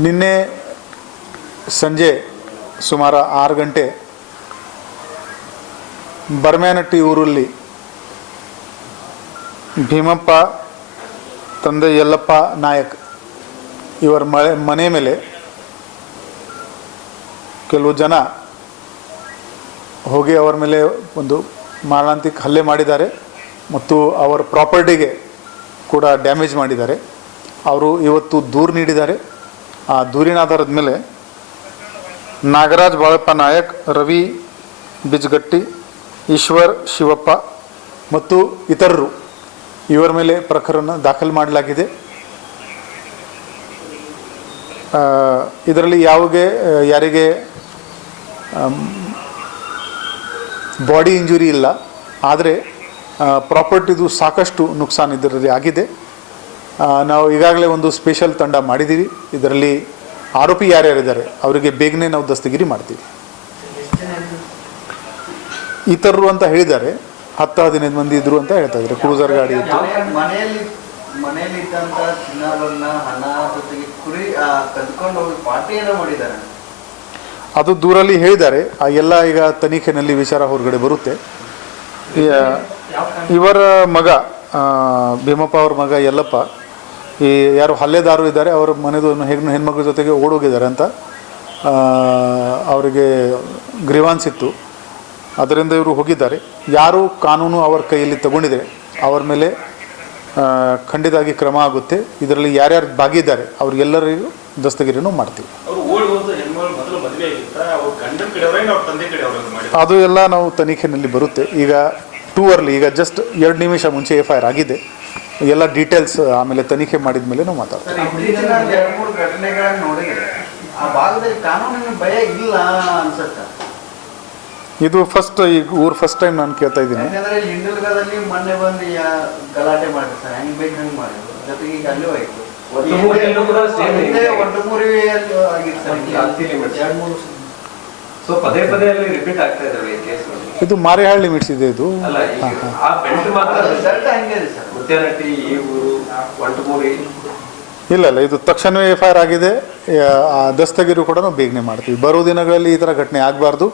ನಿನ್ನೆ ಸಂಜೆ ಸುಮಾರು 6 ಗಂಟೆ ಬರ್ಮ್ಯಾನಟ್ಟಿ ಊರಲ್ಲಿ ಭೀಮಪ್ಪ ತಂದೆ ಯಲ್ಲಪ್ಪ ನಾಯಕ್ ಇವರ ಮನೆ ಮೇಲೆ ಕೆಲವು ಜನ ಹೋಗಿ ಅವರ ಮೇಲೆ ಒಂದು ಮಾರಣಾಂತಿಕ ಹಲ್ಲೆ ಮಾಡಿದ್ದಾರೆ ಮತ್ತು ಅವರ ಪ್ರಾಪರ್ಟಿಗೆ ಕೂಡ ಡ್ಯಾಮೇಜ್ ಮಾಡಿದ್ದಾರೆ. ಅವರು ಇವತ್ತು ದೂರು ನೀಡಿದ್ದಾರೆ. ಆ ದೂರಿನ ಆಧಾರದ ಮೇಲೆ ನಾಗರಾಜ್ ಬಾಳಪ್ಪ ನಾಯಕ್, ರವಿ ಬಿಜ್ಗಟ್ಟಿ, ಈಶ್ವರ್ ಶಿವಪ್ಪ ಮತ್ತು ಇತರರು ಇವರ ಮೇಲೆ ಪ್ರಕರಣ ದಾಖಲು ಮಾಡಲಾಗಿದೆ. ಇದರಲ್ಲಿ ಯಾರಿಗೆ ಬಾಡಿ ಇಂಜುರಿ ಇಲ್ಲ, ಆದರೆ ಪ್ರಾಪರ್ಟಿದು ಸಾಕಷ್ಟು ನುಕ್ಸಾನ್ ಇದರಲ್ಲಿ ಆಗಿದೆ. ನಾವು ಈಗಾಗಲೇ ಒಂದು ಸ್ಪೆಷಲ್ ತಂಡ ಮಾಡಿದ್ದೀವಿ. ಇದರಲ್ಲಿ ಆರೋಪಿ ಯಾರ್ಯಾರಿದ್ದಾರೆ ಅವರಿಗೆ ಬೇಗನೆ ನಾವು ದಸ್ತಗಿರಿ ಮಾಡ್ತೀವಿ. ಇತರರು ಅಂತ ಹೇಳಿದ್ದಾರೆ, 10-15 ಮಂದಿ ಇದ್ರು ಅಂತ ಹೇಳ್ತಾ ಇದ್ದಾರೆ. ಕ್ರೂಸರ್ ಗಾಡಿ ಇತ್ತು. ಅದು ದೂರಲ್ಲಿ ಹೇಳಿದ್ದಾರೆ. ಆ ಎಲ್ಲ ಈಗ ತನಿಖೆಯಲ್ಲಿ ವಿಚಾರ ಹೊರಗಡೆ ಬರುತ್ತೆ. ಇವರ ಮಗ ಭೀಮಪ್ಪ ಅವ್ರ ಮಗ ಯಲ್ಲಪ್ಪ, ಈ ಯಾರು ಹಲ್ಲೆದಾರರು ಇದ್ದಾರೆ ಅವರ ಮನೆದು ಹೆಣ್ಮಕ್ಳ ಜೊತೆಗೆ ಓಡೋಗಿದ್ದಾರೆ ಅಂತ ಅವರಿಗೆ ಗ್ರೀವಾನ್ಸ್ ಇತ್ತು. ಅದರಿಂದ ಇವರು ಹೋಗಿದ್ದಾರೆ. ಯಾರು ಕಾನೂನು ಅವರ ಕೈಯಲ್ಲಿ ತಗೊಂಡಿದೆ ಅವರ ಮೇಲೆ ಖಂಡಿತವಾಗಿ ಕ್ರಮ ಆಗುತ್ತೆ. ಇದರಲ್ಲಿ ಯಾರ್ಯಾರು ಭಾಗಿದ್ದಾರೆ ಅವ್ರಿಗೆಲ್ಲರಿಗೂ ದಸ್ತಗಿರಿನೂ ಮಾಡ್ತೀವಿ. ಅದು ಎಲ್ಲ ನಾವು ತನಿಖೆಯಲ್ಲಿ ಬರುತ್ತೆ. ಈಗ ಟೂ ಅರ್ಲಿ, ಈಗ ಜಸ್ಟ್ 2 ನಿಮಿಷ ಮುಂಚೆ FIR ಆಗಿದೆ. ಎಲ್ಲ ಡೀಟೇಲ್ಸ್ ಆಮೇಲೆ ತನಿಖೆ ಮಾಡಿದ ಮೇಲೆ ನಾವು ಮಾತಾಡ್ತೀವಿ. ಇದು ಫಸ್ಟ್, ಈಗ ಫಸ್ಟ್ ಟೈಮ್ ನಾನು ಕೇಳ್ತಾ ಇದ್ದೀನಿ. ಇದು ಮಾರೇಹಾಳ್ ಲಿಮಿಟ್ಸ್ ಇದೆ. ಇದು ಇಲ್ಲ, ಇದು ತಕ್ಷಣವೇ FIR ಆಗಿದೆ. ಆ ದಸ್ತಗಿರಿ ಕೂಡ ನಾವು ಬೇಗನೆ ಮಾಡ್ತೀವಿ. ಬರೋ ದಿನಗಳಲ್ಲಿ ಈ ಥರ ಘಟನೆ ಆಗಬಾರ್ದು.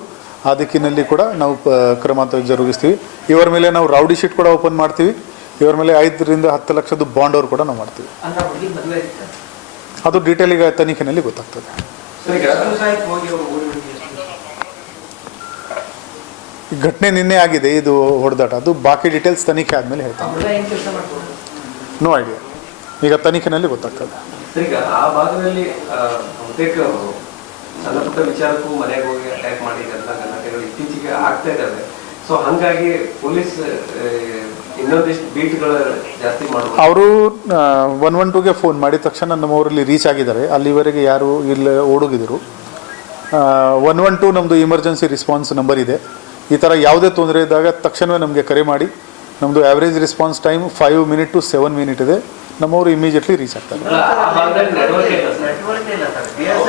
ಆ ದಿಕ್ಕಿನಲ್ಲಿ ಕೂಡ ನಾವು ಕ್ರಮ ಜರುಗಿಸ್ತೀವಿ. ಇವರ ಮೇಲೆ ನಾವು ರೌಡಿ ಶೀಟ್ ಕೂಡ ಓಪನ್ ಮಾಡ್ತೀವಿ. ಇವರ ಮೇಲೆ 5 ರಿಂದ 10 ಲಕ್ಷದ ಬಾಂಡ್ ಅವ್ರು ಕೂಡ ನಾವು ಮಾಡ್ತೀವಿ. ಅದು ಡೀಟೇಲ್ ಈಗ ತನಿಖೆಯಲ್ಲಿ ಗೊತ್ತಾಗ್ತದೆ. ಈ ಘಟನೆ ನಿನ್ನೆ ಆಗಿದೆ, ಇದು ಹೊಡೆದಾಟ. ಅದು ಬಾಕಿ ಡೀಟೇಲ್ಸ್ ತನಿಖೆ ಆದಮೇಲೆ ಹೇಳ್ತಾರೆ. ನೋ ಐಡಿಯಾ, ಈಗ ತನಿಖೆಯಲ್ಲಿ ಗೊತ್ತಾಗ್ತದೆ. ಆ ಭಾಗದಲ್ಲಿ ಸಣ್ಣ ಪುಟ್ಟ ವಿಚಾರಕ್ಕೂ ಮನೆಗೆ ಹೋಗಿ ಅಟ್ಯಾಕ್ ಮಾಡಿದಂಥ ಗಲಾಟೆಗಳು ಇತ್ತೀಚೆಗೆ ಆಗ್ತಾ ಇದ್ದಾವೆ. ಸೊ ಹಾಗಾಗಿ ಪೊಲೀಸ್ ಇನ್ನೊಂದಿಷ್ಟು ಬೀಟ್ಗಳು ಜಾಸ್ತಿ ಮಾಡ್ಬೋದು. ಅವರು 112ಗೆ ಫೋನ್ ಮಾಡಿದ ತಕ್ಷಣ ನಮ್ಮವರಲ್ಲಿ ರೀಚ್ ಆಗಿದ್ದಾರೆ. ಅಲ್ಲಿವರೆಗೆ ಯಾರು ಇಲ್ಲಿ ಓಡೋಗಿದ್ರು. 112 ನಮ್ಮದು ಇಮರ್ಜೆನ್ಸಿ ರೆಸ್ಪಾನ್ಸ್ ನಂಬರ್ ಇದೆ. ಈ ಥರ ಯಾವುದೇ ತೊಂದರೆ ಇದ್ದಾಗ ತಕ್ಷಣವೇ ನಮಗೆ ಕರೆ ಮಾಡಿ. ನಮ್ಮದು average response time 5 minute to 7 minute ಇದೆ. ನಮ್ಮವರು ಇಮಿಡಿಯೇಟ್ಲಿ ರೀಚ್ ಆಗ್ತಾರೆ.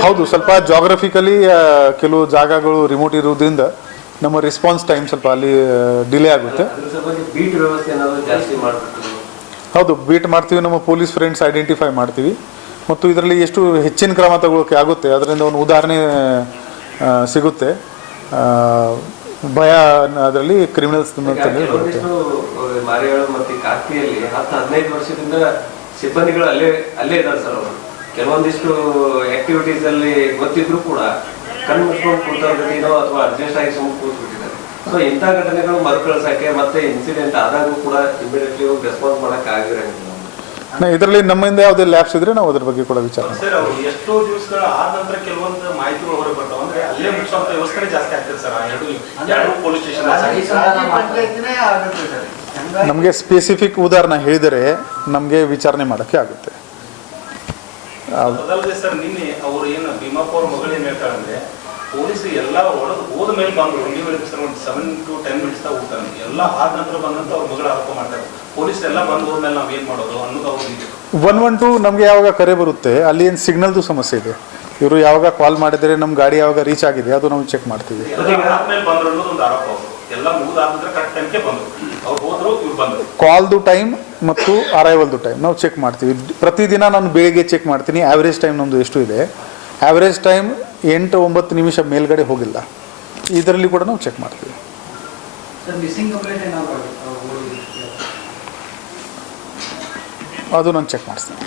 ಹೌದು, ಸ್ವಲ್ಪ ಜಾಗ್ರಫಿಕಲಿ ಕೆಲವು ಜಾಗಗಳು ರಿಮೋಟ್ ಇರೋದ್ರಿಂದ ನಮ್ಮ ರೆಸ್ಪಾನ್ಸ್ ಟೈಮ್ ಸ್ವಲ್ಪ ಅಲ್ಲಿ ಡಿಲೇ ಆಗುತ್ತೆ. ಹೌದು, ಬೀಟ್ ಮಾಡ್ತೀವಿ. ನಮ್ಮ ಪೊಲೀಸ್ ಫ್ರೆಂಡ್ಸ್ ಐಡೆಂಟಿಫೈ ಮಾಡ್ತೀವಿ ಮತ್ತು ಇದರಲ್ಲಿ ಎಷ್ಟು ಹೆಚ್ಚಿನ ಕ್ರಮ ತಗೊಳ್ಳೋಕೆ ಆಗುತ್ತೆ ಅದರಿಂದ ಒಂದು ಉದಾಹರಣೆ ಸಿಗುತ್ತೆ. ಭಯ ಅದರಲ್ಲಿ ಕ್ರಿಮಿನಲ್ಸ್ ಮಾರೇಹಾಳು ಮತ್ತು ಕಾರ್ತಿಯಲ್ಲಿ 10-15 ವರ್ಷದಿಂದ ಸಿಬ್ಬಂದಿಗಳು ಅಲ್ಲೇ ಇದ್ದಾರೆ ಸರ್. ಅವರು ಕೆಲವೊಂದಿಷ್ಟು ಆಕ್ಟಿವಿಟೀಸ್ ಅಲ್ಲಿ ಗೊತ್ತಿದ್ರು ಕೂಡ ಕಣ್ಣು ಮುಚ್ಕೊಂಡು ಕೂತೋ ಅಥವಾ ಅಡ್ಜಸ್ಟ್ ಆಗಿ ಸುಮ್ಮನೆ ಕೂತ್ಬಿಟ್ಟಿದ್ದಾರೆ. ಸೊ ಇಂಥ ಘಟನೆಗಳು ಮರುಕಳಿಸಕ್ಕೆ ಮತ್ತೆ ಇನ್ಸಿಡೆಂಟ್ ಆದಾಗೂ ಕೂಡ ಇಮಿಡಿಯೇಟ್ಲಿ ರೆಸ್ಪಾನ್ಸ್ ಮಾಡಕ್ಕೆ ಆಗಿರಂಗಿಲ್ಲ. ಇದರಲ್ಲಿ ನಮ್ಮಿಂದ ಯಾವುದೇ ಲ್ಯಾಬ್ಸ್ ಇದ್ರೆ ನಾವು ಅದ್ರ ಬಗ್ಗೆ ಕೂಡ ವಿಚಾರ ಮಾಡ್ತೀವಿ. ಎಷ್ಟೋ ದಿವಸಗಳ ಆದ ನಂತರ ಕೆಲವೊಂದು ಮಾಹಿತಿ ಹೊರಗೆ ಬರ್ತಾವೆ. ಅಂದ್ರೆ ಅಲ್ಲೇ ಮುಗಿಸುವಂತ ವ್ಯವಸ್ಥೆ ಜಾಸ್ತಿ ಆಗ್ತದೆ ಸರ್. ಎರಡು ಪೊಲೀಸ್ ಸ್ಟೇಷನ್ ನಮಗೆ ಸ್ಪೆಸಿಫಿಕ್ ಉದಾಹರಣೆ ಹೇಳಿದರೆ ನಮಗೆ ವಿಚಾರಣೆ ಮಾಡೋಕ್ಕೆ ಆಗುತ್ತೆ. ಅದಲ್ಲದೆ ಸರ್, ನಿನ್ನೆ ಅವರು ಏನು ಭೀಮಪ್ಪ ಅವ್ರ ಮಗಳು ಏನ್ ಹೇಳ್ತಾರೆ ಅಂದ್ರೆ, ಪೊಲೀಸ್ ಎಲ್ಲ ಹೋದ ಮೇಲೆ ಬಂದ್ರು. ನೀವು ಹೇಳಿದ್ರೆ ಸರ್, ಒಂದು 7 to 10 ಮಿನಿಟ್ಸ್ ಹೋಗ್ತಾರೆ. ಎಲ್ಲ ಆದ ನಂತರ ಬಂದಂತ ಅವ್ರ ಮಗಳು ಆರೋಪ ಮಾಡ್ತಾರೆ. ಪೊಲೀಸ್ ಎಲ್ಲ ಬಂದು ಹೋದ್ಮೇಲೆ ನಾವು ಏನ್ ಮಾಡೋದು ಅನ್ನೋದು ಅವ್ರು. 112 ನಮಗೆ ಯಾವಾಗ ಕರೆ ಬರುತ್ತೆ ಅಲ್ಲಿ ಏನು ಸಿಗ್ನಲ್ದು ಸಮಸ್ಯೆ ಇದೆ. ಇವರು ಯಾವಾಗ ಕಾಲ್ ಮಾಡಿದರೆ ನಮ್ಮ ಗಾಡಿ ಯಾವಾಗ ರೀಚ್ ಆಗಿದೆ ಅದು ನಾವು ಚೆಕ್ ಮಾಡ್ತೀವಿ. ಆದ್ಮೇಲೆ ಬಂದ್ರು ಅನ್ನೋದು ಒಂದು ಆರೋಪ. ಎಲ್ಲ ಮುಗಿದಾದ ನಂತರ ಕರೆಕ್ಟ್ ಟೈಮ್ಗೆ ಬಂದರು. ಅವ್ರು ಹೋದ್ರು, ಇವ್ರು ಬಂದರು. ಕಾಲ್ದು ಟೈಮ್ ಮತ್ತು ಅರೈವಲ್ದು ಟೈಮ್ ನಾವು ಚೆಕ್ ಮಾಡ್ತೀವಿ. ಪ್ರತಿದಿನ ನಾನು ಬೆಳಿಗ್ಗೆ ಚೆಕ್ ಮಾಡ್ತೀನಿ ಆ್ಯಾವ್ರೇಜ್ ಟೈಮ್ ನಮ್ಮದು ಎಷ್ಟು ಇದೆ. ಆ್ಯಾವ್ರೇಜ್ ಟೈಮ್ 8-9 ನಿಮಿಷ ಮೇಲ್ಗಡೆ ಹೋಗಿಲ್ಲ. ಇದರಲ್ಲಿ ಕೂಡ ನಾವು ಚೆಕ್ ಮಾಡ್ತೀವಿ. ಅದು ನಾನು ಚೆಕ್ ಮಾಡಿಸ್ತೀನಿ.